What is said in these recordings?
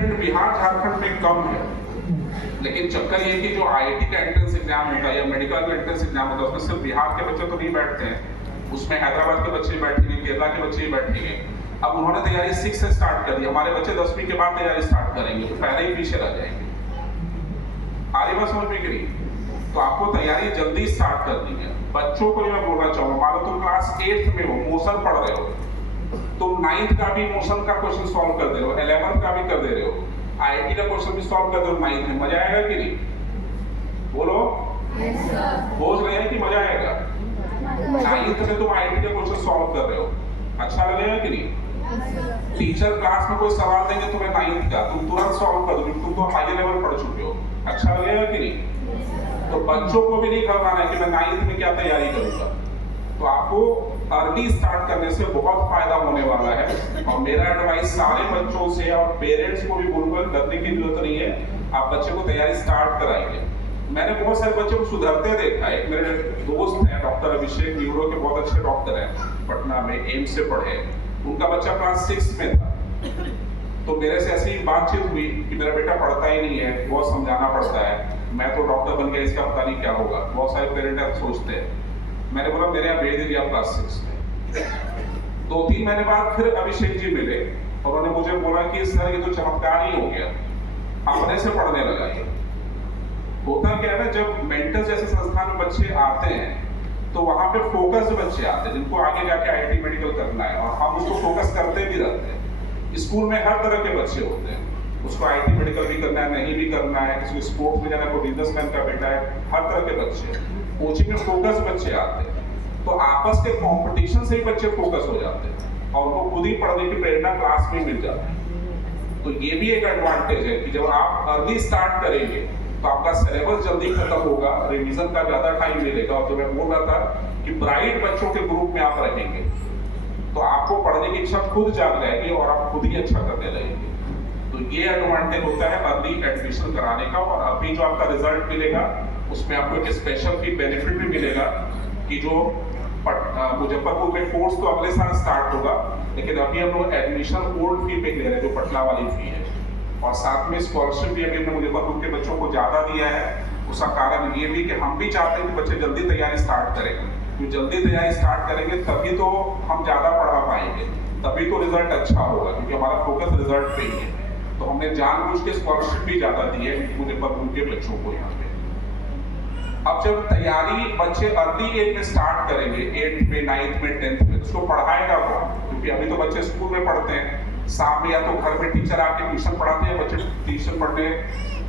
Student Bihar Jharkhand में कम है, लेकिन चक्कर ये कि जो आईआईटी का एंट्रेंस एग्जाम होता है या मेडिकल का एंट्रेंस एग्जाम होता है उसमें सिर्फ बिहार के बच्चे तो नहीं बैठते हैं, उसमें हैदराबाद के बच्चे बैठेंगे, केरला के बच्चे ही बैठेंगे। अब उन्होंने तैयारी 6 से स्टार्ट कर दी, हमारे बच्चे 10वीं के बाद तैयारी स्टार्ट करेंगे तो पहले ही पीछे रह जाएंगे। आगे बात समझ में नहीं, तो आपको तैयारी जल्दी स्टार्ट करनी है। बच्चों को मैं बोलना चाहूंगा, मान लो तुम क्लास 8th में हो, मोशन पढ़ रहे हो, तुम 9th का भी मोशन का क्वेश्चन सॉल्व कर दे रहे हो, 11th का भी कर दे रहे हो, आईआईटी का क्वेश्चन भी सॉल्व कर दो 9th में, मजा आएगा कि नहीं? बोलो बोझ रहे हैं कि मजा आएगा? 9th में तुम आईआईटी का क्वेश्चन सॉल्व कर रहे हो, अच्छा लगेगा कि नहीं? टीचर क्लास में कोई सवाल देंगे तुम्हें 9th का, तुम तुरंत सॉल्व कर दोगे, तुम तो हाई लेवल पढ़ चुके हो, अच्छा लगेगा कि नहीं? तो बच्चों को भी नहीं करवाना है कि मैं 9th में क्या तैयारी करूंगा। तो आपको अर्ली स्टार्ट करने से बहुत फायदा होने वाला है। और मेरा एडवाइस सारे बच्चों से और पेरेंट्स को भी बोलूंगा, डरने की जरूरत नहीं है, आप बच्चे को तैयारी स्टार्ट कराइए। मैंने बहुत सारे बच्चों को सुधरते देखा है। एक मेरे दोस्त हैं डॉक्टर अभिषेक, न्यूरो के बहुत अच्छे डॉक्टर हैं, पटना में एम्स से पढ़े, उनका बच्चा क्लास 6 में था, तो मेरे से ऐसी बातचीत हुई कि मेरा बेटा पढ़ता ही नहीं है, बहुत समझाना पड़ता है, मैं तो डॉक्टर बन गया, इसका पता नहीं क्या होगा। बहुत सारे पेरेंट सोचते हैं। मैंने बोला मेरे यहाँ भेज दिया क्लास 6 में। 2-3 महीने बाद फिर अभिषेक जी मिले और उन्होंने मुझे बोला कि सर ये तो चमत्कार ही हो गया, अपने से पढ़ने लगा। ये होता क्या है ना, जब मेंटल जैसे संस्थान में बच्चे आते हैं तो वहां पे फोकस बच्चे आते हैं जिनको आगे जाके आईआईटी मेडिकल करना है, और हम उसको फोकस करते भी रहते हैं। स्कूल में हर तरह के बच्चे होते हैं, उसको आईआईटी मेडिकल भी करना है, नहीं भी करना है, किसी को स्पोर्ट्स में जाना है, कोई बिजनेसमैन का बेटा है, हर तरह के बच्चे। कोचिंग में फोकस बच्चे आते हैं, तो आपस के कंपटीशन से ही बच्चे फोकस हो जाते हैं और उनको खुद ही पढ़ने की प्रेरणा क्लास में मिल जाती है। तो ये भी एक एडवांटेज है कि जब आप अर्ली स्टार्ट करेंगे तो आपका सिलेबस जल्दी खत्म होगा, रिवीजन का ज्यादा टाइम मिलेगा। और जो मैं बोल रहा था कि ब्राइट बच्चों के ग्रुप में आप रहेंगे तो आपको पढ़ने की इच्छा खुद जाग जाएगी और आप खुद ही अच्छा करने लगेंगे। तो ये एडवांटेज होता है अर्ली एडमिशन कराने का। और अभी जो आपका रिजल्ट मिलेगा उसमें आपको एक स्पेशल फी बेनिफिट भी मिलेगा कि जो मुजफ्फरपुर में कोर्स तो अगले साल स्टार्ट होगा, लेकिन अभी हम लोग एडमिशन ओल्ड फी पे ले रहे हैं जो पटना वाली फी है, और साथ में स्कॉलरशिप भी अभी हमने मुजफ्फरपुर के बच्चों को ज्यादा दिया है। उसका कारण ये भी कि हम भी चाहते हैं कि बच्चे जल्दी तैयारी स्टार्ट करें, क्योंकि जल्दी तैयारी स्टार्ट करेंगे तभी तो हम ज्यादा पढ़ा पाएंगे, तभी तो रिजल्ट अच्छा होगा, क्योंकि हमारा फोकस रिजल्ट पे ही है। तो हमने जानबूझ के स्कॉलरशिप भी ज्यादा दी है मुजफ्फरपुर के बच्चों को यहाँ पे। अब जब तैयारी बच्चे अर्ली एज में स्टार्ट करेंगे, 8th में, 9th में, 10th में, उसको पढ़ाएगा कौन? क्योंकि अभी तो बच्चे स्कूल में पढ़ते हैं, शाम में या तो घर में टीचर आके ट्यूशन पढ़ाते हैं, बच्चे ट्यूशन पढ़ने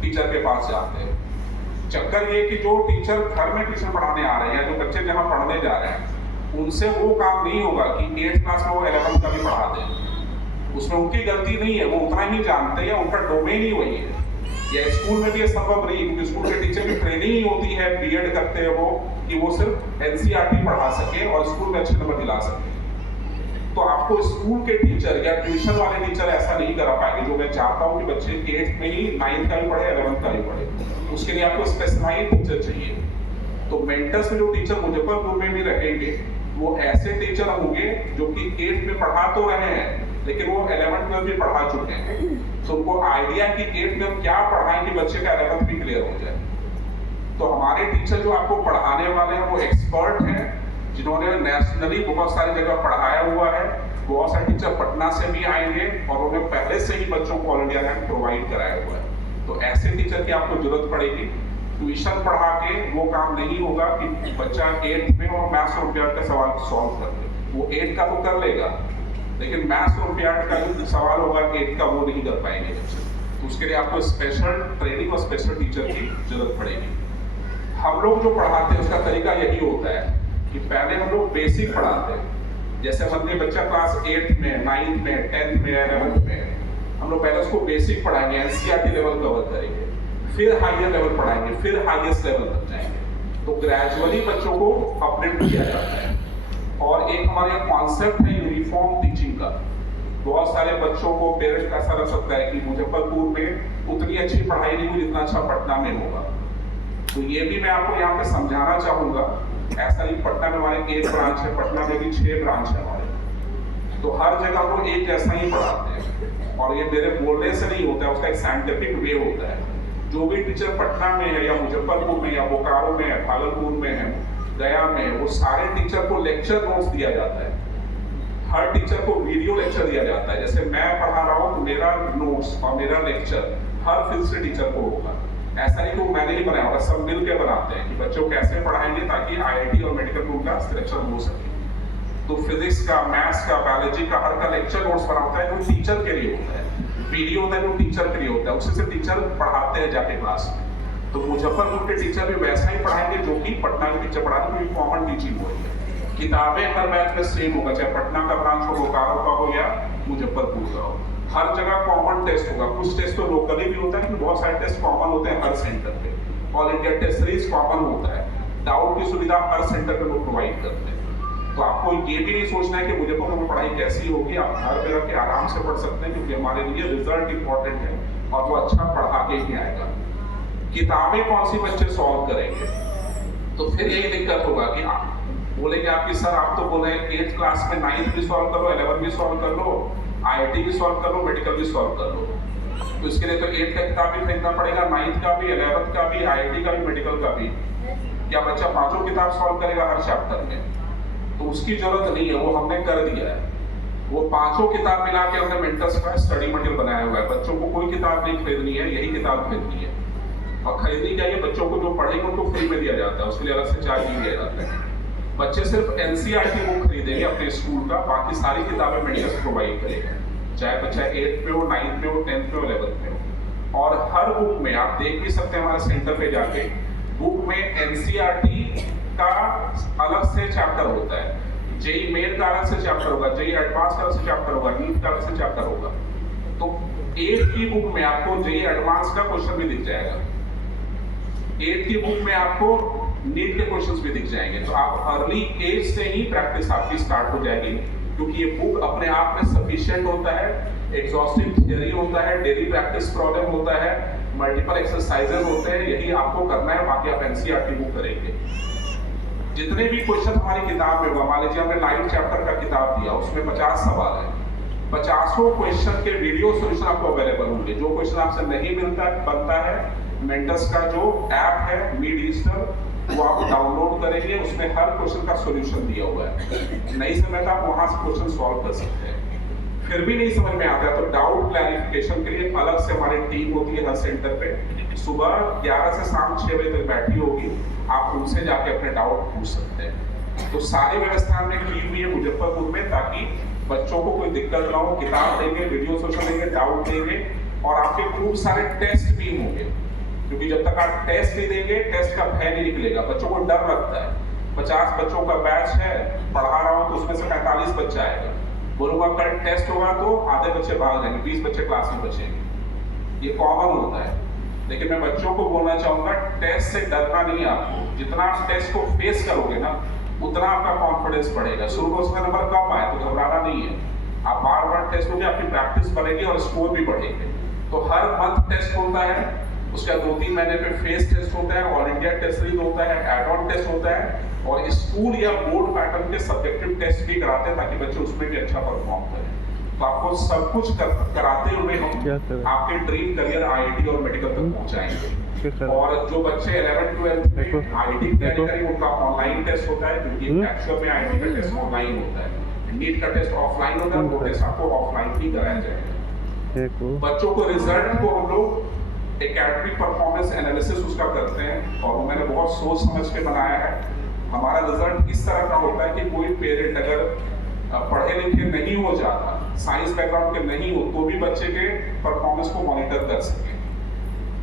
टीचर के पास जाते हैं। चक्कर ये कि जो टीचर घर में ट्यूशन पढ़ाने आ रहे हैं, जो बच्चे जहाँ पढ़ने जा रहे हैं, उनसे वो काम नहीं होगा कि 8th क्लास में वो 11th का भी पढ़ा दें। उसमें उनकी गलती नहीं है, वो उतना ही जानते हैं, उनका डोमेन ही वही है। या स्कूल में भी ये संभव नहीं, क्योंकि स्कूल के टीचर की ट्रेनिंग ही होती है, बीएड करते हैं वो, कि वो सिर्फ एनसीईआरटी पढ़ा सके और स्कूल में अच्छे नंबर दिला सके। तो आपको स्कूल के टीचर या ट्यूशन वाले टीचर ऐसा नहीं करा पाएंगे। जो मैं चाहता हूँ कि बच्चे 8th में ही 9th का भी पढ़े, 11th का भी पढ़े, उसके लिए आपको स्पेशलाइज्ड टीचर चाहिए। तो मेंटर्स में जो टीचर मुजफ्फरपुर में भी रहेंगे वो ऐसे टीचर होंगे जो कि 8th में पढ़ा तो रहे हैं, लेकिन वो 11th में भी पढ़ा चुके हैं। तो उनको आइडिया कि 8th में हम क्या पढ़ाएं कि बच्चे का 11th भी क्लियर हो जाए। तो हमारे टीचर जो आपको पढ़ाने वाले हैं वो एक्सपर्ट हैं, जिन्होंने नेशनली बहुत सारी जगह पढ़ाया हुआ है। बहुत सारे टीचर पटना से भी आएंगे और उन्हें पहले से ही बच्चों को ऑल इंडिया रैंक प्रोवाइड कराया हुआ है। तो ऐसे टीचर की आपको जरूरत पड़ेगी। ट्यूशन पढ़ा के वो काम नहीं होगा कि बच्चा 8th में और मैथ्स ओलंपियाड का सवाल सॉल्व कर ले। वो 8th का तो कर लेगा, लेकिन मैथ्स ओलंपियाड का जो सवाल होगा 8th का वो नहीं कर पाएंगे बच्चे। तो उसके लिए आपको स्पेशल ट्रेनिंग और स्पेशल टीचर की जरूरत पड़ेगी। हम लोग जो पढ़ाते हैं उसका तरीका यही होता है कि पहले हम लोग बेसिक पढ़ाते हैं। जैसे हमने बच्चा क्लास 8th में, 9th में, 10th में, 11th में, हम लोग पहले उसको बेसिक पढ़ाएंगे, एनसीईआरटी लेवल कवर करेंगे, फिर हायर लेवल पढ़ाएंगे, फिर हाईएस्ट लेवल तक जाएंगे। तो ग्रेजुअली बच्चों को अपडेट किया जाता है। और एक हमारे कॉन्सेप्ट है यूनिफॉर्म टीचिंग का। बहुत सारे बच्चों को पेरेंट्स का ऐसा लग सकता है कि मुजफ्फरपुर में उतनी अच्छी पढ़ाई नहीं हुई जितना अच्छा पटना में होगा। तो ये भी मैं आपको यहाँ पे समझाना चाहूंगा। ऐसा नहीं, पटना में हमारे 1 ब्रांच है, पटना में भी 6 ब्रांच है हमारे। तो हर जगह वो एक जैसा ही पढ़ाते हैं। और ये मेरे बोलने से नहीं होता है, उसका एक साइंटिफिक वे होता है। जो भी टीचर पटना में है या मुजफ्फरपुर में या बोकारो में है, भागलपुर में है, गया में है, वो सारे टीचर को लेक्चर नोट्स दिया जाता है। हर टीचर को वीडियो लेक्चर दिया जाता है। जैसे मैं पढ़ा रहा हूँ तो मेरा नोट्स और मेरा लेक्चर हर फिजिक्स टीचर को होगा। ऐसा नहीं कि मैंने ही बनाया होगा, सब मिल के बनाते हैं कि बच्चों कैसे पढ़ाएंगे ताकि IIT और मेडिकल में उनका सिलेक्शन हो सके। तो फिजिक्स का, मैथ्स का, बायोलॉजी का हर का लेक्चर नोट्स बना होता है जो टीचर के लिए होता है। वीडियो होता है जो टीचर के लिए होता है, उससे टीचर पढ़ाते हैं जाके क्लास में। तो मुजफ्फरपुर के टीचर भी वैसा ही पढ़ाएंगे जो कि पटना के टीचर पढ़ाते हैं, कॉमन टीचिंग हो रही है। किताबें हर बैच में सेम होगा, चाहे पटना का ब्रांच हो, बोकारो का हो या मुजफ्फरपुर का हो। हर जगह कॉमन टेस्ट होगा। कुछ टेस्ट तो लोकली भी होता है, लेकिन बहुत सारे टेस्ट कॉमन होते हैं हर सेंटर पे। All India test series common होता है। डाउट की सुविधा हर सेंटर पे लोग प्रोवाइड करते हैं। तो आपको ये भी नहीं सोचना है कि मुजफ्फरपुर में पढ़ाई कैसी होगी, आप घर पे रह के आराम से पढ़ सकते हैं, क्योंकि हमारे लिए रिजल्ट इंपॉर्टेंट है और वो अच्छा पढ़ा के ही आएगा। किताबें कौन सी बच्चे सॉल्व करेंगे, तो फिर यही दिक्कत होगा कि आप बोलेंगे आपकी सर आप तो बोले 8th क्लास में 9th भी सॉल्व कर लो, 11th भी सॉल्व कर लो, IIT भी सॉल्व कर लो, मेडिकल भी सॉल्व कर लो। तो इसके लिए तो 8th का किताब भी खरीदना पड़ेगा, 9th का भी, 11th का भी, IIT का भी, मेडिकल का भी। क्या बच्चा पांचों किताब सॉल्व करेगा हर चैप्टर में? तो उसकी जरूरत नहीं है, वो हमने कर दिया है। वो पांचों किताब मिला के हमने मेंटर्स का स्टडी मटेरियल बनाया हुआ है। बच्चों को कोई किताब नहीं खरीदनी है, यही किताब खरीदनी है। और खरीदनी चाहिए, बच्चों को जो पढ़ेंगे उनको फ्री में दिया जाता है, उसके लिए अलग से चार्ज नहीं दिया जाता है। बच्चे सिर्फ NCERT बुक खरीदेंगे अपने स्कूल का, बाकी सारी किताबें मेंटर्स प्रोवाइड करेंगे, चाहे बच्चा 8th पे हो, 9th पे हो, 10th पे हो, 11th पे हो। और हर बुक में आप देख भी सकते हैं हमारे सेंटर पे जाके, बुक में NCERT का अलग से चैप्टर होता है, जेई मेन का अलग से चैप्टर होगा, जेई एडवांस का अलग से चैप्टर होगा, नीट का अलग से चैप्टर होगा। तो 8th की बुक में आपको जेई एडवांस का क्वेश्चन भी दिख जाएगा, 8th की बुक में आपको नीट के क्वेश्चंस भी दिख जाएंगे। तो आप अर्ली एज से ही प्रैक्टिस आपकी स्टार्ट हो जाएगी, क्योंकि ये बुक अपने आप में सफिशिएंट होता है, एग्जॉस्टिव थियरी होता है, डेली प्रैक्टिस प्रॉब्लम होता है, मल्टीपल एक्सरसाइजेज होते हैं। यही आपको करना है, बाकी आप NCERT बुक करेंगे। जितने भी क्वेश्चन हमारी किताब में होगा, मान लीजिए हमने 9th चैप्टर का किताब दिया, उसमें 50 सवाल है, 50 क्वेश्चन के वीडियो सोल्यूशन आपको अवेलेबल होंगे। जो क्वेश्चन आपसे नहीं बनता है, मेंटर्स का जो ऐप है मी डिजिटल, वो आप डाउनलोड करेंगे, उसमें हर क्वेश्चन का सॉल्यूशन दिया हुआ है। नहीं समझ आप वहां से क्वेश्चन सॉल्व कर सकते हैं। फिर भी नहीं समझ में आता है तो डाउट क्लैरिफिकेशन के लिए अलग से हमारी टीम होती है हर सेंटर पे, सुबह 11 से शाम 6 बजे तक बैठी होगी, आप उनसे जाके अपने डाउट पूछ सकते हैं। तो सारी व्यवस्था हमने की हुई है मुजफ्फरपुर में, ताकि बच्चों को कोई दिक्कत ना हो। किताब देंगे, वीडियो सोल्यूशन देंगे, डाउट देंगे, और आपके खूब सारे टेस्ट भी होंगे, क्योंकि जब तक आप टेस्ट नहीं देंगे, टेस्ट का भय नहीं निकलेगा। बच्चों को डर लगता है, 50 बच्चों का बैच है, पढ़ा रहा हूँ तो उसमें से 45 बच्चा आएगा, बोलूंगा कल टेस्ट होगा तो आधे बच्चे भाग जाएंगे, 20 बच्चे क्लास में बचेंगे। ये कॉमन होता है। लेकिन मैं बच्चों को बोलना चाहूंगा, टेस्ट से डरना नहीं है आपको। जितना आप टेस्ट को फेस करोगे ना, उतना आपका कॉन्फिडेंस बढ़ेगा। शुरू में उसका नंबर कम आए तो घबराना नहीं है, आप बार बार टेस्ट होगी, आपकी प्रैक्टिस बढ़ेगी और स्कोर भी बढ़ेंगे। तो हर मंथ टेस्ट होता है, उसका 2-3 महीने पे फेस टेस्ट होता है, ऑल इंडिया टेस्ट सीरीज होता है, एड ऑन टेस्ट होता है, और स्कूल या बोर्ड पैटर्न के सब्जेक्टिव टेस्ट भी कराते हैं ताकि बच्चे उसमें भी अच्छा परफॉर्म करें। तो आपको सब कुछ कराते हुए हम आपके ड्रीम करियर IIT और मेडिकल तक पहुंचाएंगे। और जो बच्चे 11th-12th में IIT की तैयारी करेंगे, उनका ऑनलाइन टेस्ट होता है, क्योंकि एक्चुअल में IIT का टेस्ट ऑनलाइन होता है, नीट का टेस्ट ऑफलाइन होता है, वो टेस्ट आपको ऑफलाइन ही कराया जाएगा। बच्चों को रिजल्ट को हम लोग एकेडमिक परफॉर्मेंस एनालिसिस उसका करते हैं, और वो मैंने बहुत सोच समझ के बनाया है। हमारा रिजल्ट इस तरह का होता है कि कोई पेरेंट अगर पढ़े लिखे नहीं हो जाता, साइंस बैकग्राउंड के नहीं हो, तो भी बच्चे के परफॉर्मेंस को मॉनिटर कर सके।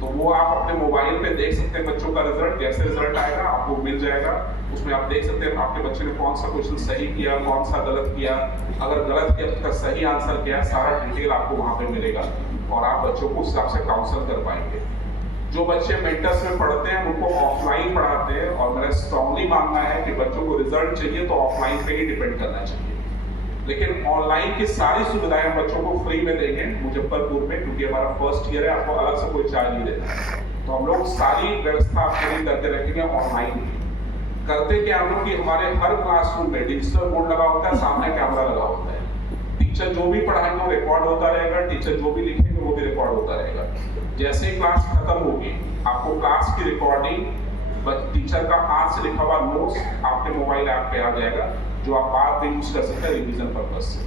तो वो आप अपने मोबाइल पे देख सकते हैं बच्चों का रिजल्ट। जैसे रिजल्ट आएगा आपको मिल जाएगा, उसमें आप देख सकते हैं आपके बच्चे ने कौन सा क्वेश्चन सही किया, कौन सा गलत किया। अगर गलत किया तो उसका सही आंसर क्या है, सारा डिटेल आपको वहाँ पे मिलेगा, और आप बच्चों को उस हिसाब से काउंसल कर पाएंगे। जो बच्चे मेंटर्स में पढ़ते हैं उनको ऑफलाइन पढ़ाते हैं, और मेरा स्ट्रांगली मानना है कि बच्चों को रिजल्ट चाहिए तो ऑफलाइन पे ही डिपेंड करना चाहिए। लेकिन ऑनलाइन की सारी सुविधाएं हम बच्चों को फ्री में देंगे मुजफ्फरपुर में, क्योंकि हमारा फर्स्ट ईयर है, आपको अलग से कोई चार्ज नहीं देना है। तो हम लोग सारी व्यवस्था फ्री करके रखेंगे ऑनलाइन की। करते क्या हम लोग कि हमारे हर क्लासरूम में डिजिटल बोर्ड लगा होता है, सामने कैमरा लगा होता है, टीचर जो भी पढ़ाएंगे वो रिकॉर्ड होता रहेगा, टीचर जो भी लिखेंगे वो भी रिकॉर्ड होता रहेगा। जैसे ही क्लास खत्म होगी आपको क्लास की रिकॉर्डिंग, टीचर का हाथ से लिखा हुआ नोट्स आपके मोबाइल ऐप पे आ जाएगा, जो आप बाद में यूज कर सकते हैं रिवीजन पर्पज से।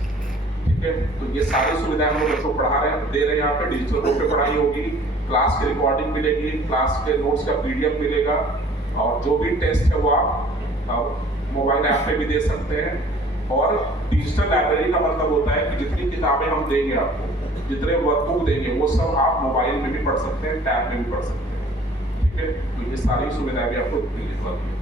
ठीक है, तो ये सारी सुविधाएं हम लोग बच्चों को पढ़ा रहे हैं, दे रहे हैं यहाँ पे। डिजिटल रूप पे पढ़ाई होगी, क्लास की रिकॉर्डिंग मिलेगी, क्लास के नोट्स का PDF मिलेगा, और जो भी टेस्ट है वो आप मोबाइल ऐप पे भी दे सकते हैं। और डिजिटल लाइब्रेरी का मतलब होता है कि जितनी किताबें हम देंगे आपको, जितने वर्कबुक देंगे, वो सब आप मोबाइल में भी पढ़ सकते हैं, टैब में भी पढ़ सकते हैं। ठीक है, तो ये सारी सुविधाएं भी आपको मिलने वाली है।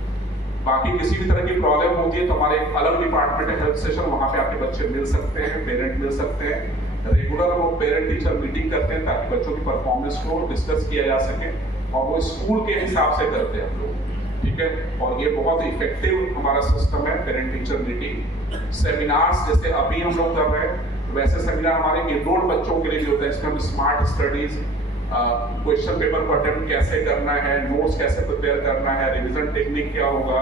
बाकी किसी भी तरह की प्रॉब्लम होती है तो हमारे एक अलग डिपार्टमेंट है हेल्प सेशन, वहाँ पे आपके बच्चे मिल सकते हैं, पेरेंट मिल सकते हैं। रेगुलर वो पेरेंट टीचर मीटिंग करते हैं ताकि बच्चों की परफॉर्मेंस को डिस्कस किया जा सके, और वो स्कूल के हिसाब से करते हैं हम लोग। ठीक है, और ये बहुत इफेक्टिव हमारा सिस्टम है पेरेंट टीचर मीटिंग। सेमिनार्स जैसे अभी हम लोग कर रहे हैं, वैसे सेमिनार हमारे एनरोल्ड बच्चों के लिए भी होता है। इसमें हम स्मार्ट स्टडीज, क्वेश्चन पेपर को अटेम्प्ट कैसे करना है, नोट्स कैसे प्रिपेयर करना है, रिवीजन टेक्निक क्या होगा,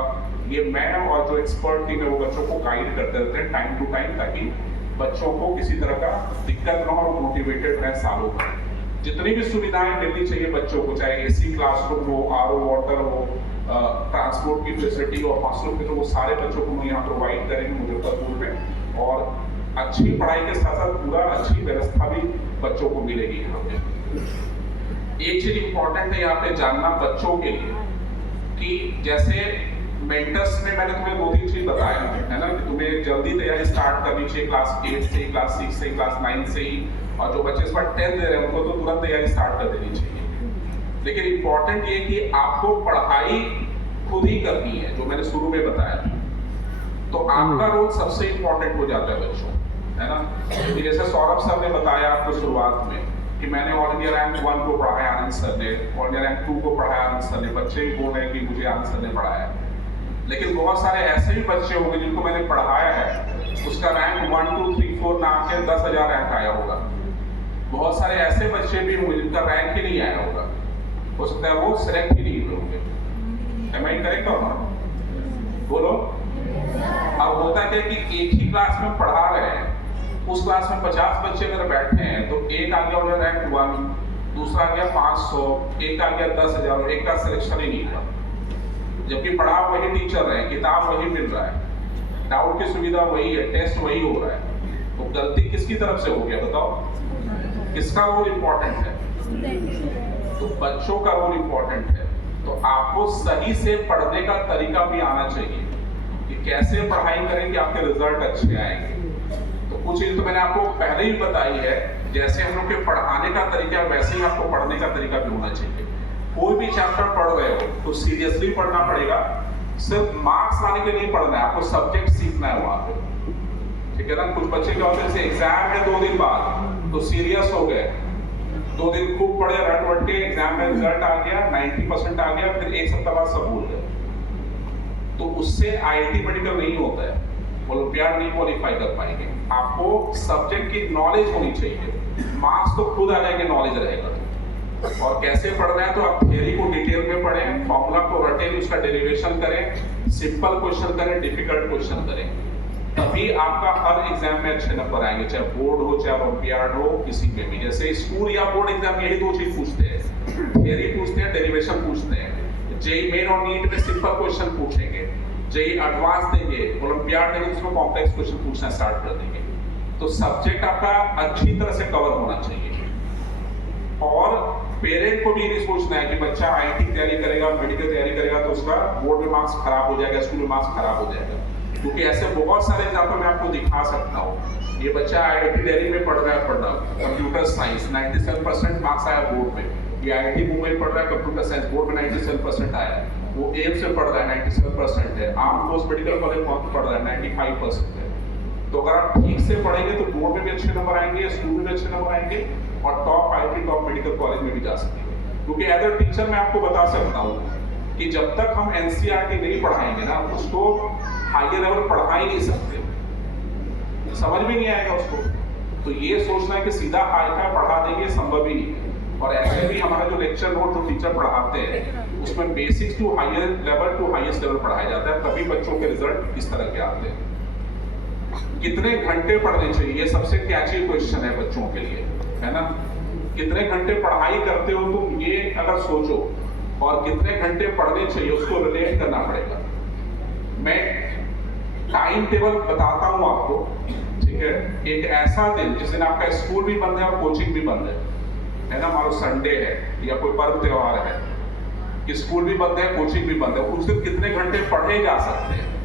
ये मैं और जो एक्सपर्ट टीम है वो बच्चों को गाइड करते रहते हैं टाइम टू टाइम, ताकि बच्चों को किसी तरह का दिक्कत ना हो और मोटिवेटेड रहे सालों भर। जितनी भी सुविधाएं मिलनी चाहिए बच्चों को, चाहे AC क्लासरूम हो, RO वाटर हो, ट्रांसपोर्ट की फैसिलिटी और हॉस्टल की, तो वो सारे बच्चों को हम यहाँ प्रोवाइड करेंगे मुजफ्फरपुर में। और अच्छी पढ़ाई के साथ साथ पूरा अच्छी व्यवस्था भी बच्चों को मिलेगी यहाँ पे। एक चीज इंपॉर्टेंट है यहाँ पे जानना बच्चों के लिए, कि जैसे मेंटर्स में मैंने तुम्हें 2-3 चीज बताया है ना, कि तुम्हें जल्दी तैयारी स्टार्ट करनी चाहिए क्लास 8 से, क्लास 6 से, क्लास 9 से ही, और जो बच्चे इस बार 10 दे रहे हैं उनको तो तुरंत तैयारी स्टार्ट कर देनी चाहिए। लेकिन इंपॉर्टेंट ये कि आपको पढ़ाई खुद ही करनी है, जो मैंने शुरू में बताया, तो आपका रोल सबसे इंपॉर्टेंट हो जाता है बच्चों, है ना। जैसे सौरभ सर ने बताया आपको शुरुआत में कि मैंने ऑल इंडिया रैंक 1 को पढ़ाया आनंद सर ने, ऑल इंडिया रैंक 2 को पढ़ाया आनंद सर ने, बच्चे भी बोल रहे हैं कि मुझे आनंद सर ने पढ़ाया। लेकिन बहुत सारे ऐसे भी बच्चे होंगे जिनको मैंने पढ़ाया है, उसका रैंक 1, 2, 3, 4 ना आके 10,000 रैंक आया होगा। बहुत सारे ऐसे बच्चे भी होंगे जिनका रैंक ही नहीं आया होगा, हो सकता है वो सिलेक्ट ही नहीं हुए होंगे। Am I correct or not? बोलो। अब होता है कि एक ही क्लास में पढ़ा रहे हैं, उस क्लास में 50 बच्चे अगर बैठे हैं, तो एक आ गया उन्हें रैंक 1, दूसरा आ गया 500, एक आ गया 10,000, और एक का सिलेक्शन ही नहीं हुआ। जबकि पढ़ा वही टीचर है, किताब वही मिल रहा है, डाउट की सुविधा वही है, टेस्ट वही हो रहा है, तो गलती किसकी तरफ से हो गया बताओ? किसका रोल इंपॉर्टेंट है? तो बच्चों का रोल इंपॉर्टेंट है। तो आपको सही से पढ़ने का तरीका भी आना चाहिए कि कैसे पढ़ाई करें कि आपके रिजल्ट अच्छे आएंगे। तो कुछ चीज तो मैंने आपको पहले ही बताई है, जैसे हम लोग के पढ़ाने का तरीका वैसे ही आपको पढ़ने का तरीका भी होना चाहिए। कोई भी चैप्टर पढ़ रहे हो तो सीरियसली पढ़ना पड़ेगा, सिर्फ मार्क्स लाने के लिए पढ़ना है, आपको सब्जेक्ट सीखना है वहां पे। ठीक है ना। कुछ बच्चे क्या होते हैं, जैसे एग्जाम है 2 दिन बाद तो सीरियस हो गए, 2 दिन खूब पढ़े, रट वट के एग्जाम में रिजल्ट आ गया 90% आ गया, फिर 1 सप्ताह बाद सब भूल गए। तो उससे IIT मेडिकल नहीं होता है, ओलंपियाड नहीं क्वालिफाई कर पाएंगे। आपको सब्जेक्ट की नॉलेज होनी चाहिए, मार्क्स तो खुद आ जाएंगे, नॉलेज रहेगा। और कैसे पढ़ना है, तो आप थियरी को डिटेल में पढ़ें, फॉर्मूला को रटें, उसका डेरिवेशन करें, सिंपल क्वेश्चन करें, डिफिकल्ट क्वेश्चन करें, तभी आपका हर एग्जाम में अच्छे नंबर आएंगे, चाहे बोर्ड हो, चाहे ओलंपियाड हो, किसी में भी। जैसे स्कूल या बोर्ड एग्जाम यही 2 चीज पूछते हैं, थियरी पूछते हैं, डेरिवेशन पूछते हैं। जेईई मेन और नीट में सिंपल क्वेश्चन पूछेंगे, जेईई एडवांस देंगे, ओलंपियाड देंगे, उसमें कॉम्प्लेक्स क्वेश्चन पूछना स्टार्ट कर देंगे। तो सब्जेक्ट आपका अच्छी तरह से कवर होना चाहिए। और पेरेंट को भी ये सोचना है कि बच्चा IIT की तैयारी करेगा, मेडिकल तैयारी करेगा, तो उसका बोर्ड में मार्क्स खराब हो जाएगा, स्कूल में मार्क्स खराब हो जाएगा। क्योंकि ऐसे बहुत सारे एग्जाम्पल मैं आपको दिखा सकता हूँ। ये बच्चा IIT दिल्ली में पढ़ रहा है, कंप्यूटर साइंस 97% मार्क्स आया बोर्ड में। ये IIT मुंबई पढ़ रहा है, कंप्यूटर साइंस बोर्ड में 97% आया। वो एम्स से पढ़ रहा है, 97% है। आर्म फोर्स मेडिकल कॉलेज पढ़ रहा है, 95% है। तो अगर आप ठीक से पढ़ेंगे तो बोर्ड में भी अच्छे नंबर आएंगे, स्कूल में भी अच्छे नंबर आएंगे, और top IIT top medical college में भी जा सकेंगे। क्योंकि एज अ टीचर मैं आपको बता सकता हूँ कि जब तक हम NCERT नहीं पढ़ाएंगे ना, उसको हायर लेवल पढ़ा ही नहीं सकते, समझ में नहीं आएगा उसको। तो ये सोचना है कि सीधा हाई-फाई पढ़ा देंगे, संभव ही नहीं है। और ऐसे भी हमारा जो लेक्चर नोट जो टीचर पढ़ाते हैं, उसमें basics to higher level to highest level पढ़ाया जाता है, तभी बच्चों के रिजल्ट इस तरह के आते हैं। कितने घंटे पढ़ने चाहिए, ये सबसे कैची क्वेश्चन है बच्चों के लिए, है ना। कितने घंटे पढ़ाई करते हो तुम, ये अगर सोचो, और कितने घंटे पढ़ने चाहिए उसको रिलेट करना पड़ेगा। मैं टाइम टेबल बताता हूं आपको, ठीक है। एक ऐसा दिन जिस दिन आपका स्कूल भी बंद है और कोचिंग भी बंद है ना, मान लो संडे है या कोई पर्व त्योहार है, कि स्कूल भी बंद है कोचिंग भी बंद है, उस दिन कितने घंटे पढ़े जा सकते हैं।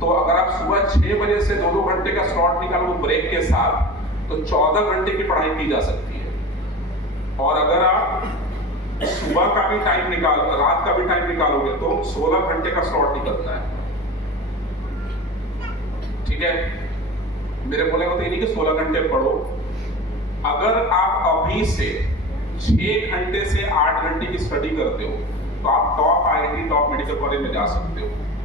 तो अगर आप सुबह 6 बजे से 2-2 घंटे का स्लॉट निकालो ब्रेक के साथ, तो 14 घंटे की पढ़ाई की जा सकती है। और अगर आप सुबह का भी टाइम निकाल, रात का भी टाइम निकालोगे तो 16 घंटे का स्लॉट निकलता है, ठीक है। मेरे बोले तो ये नहीं कि 16 घंटे पढ़ो, अगर आप अभी से 6 घंटे से 8 घंटे की स्टडी करते हो तो आप top IIT top medical college में जा सकते हो।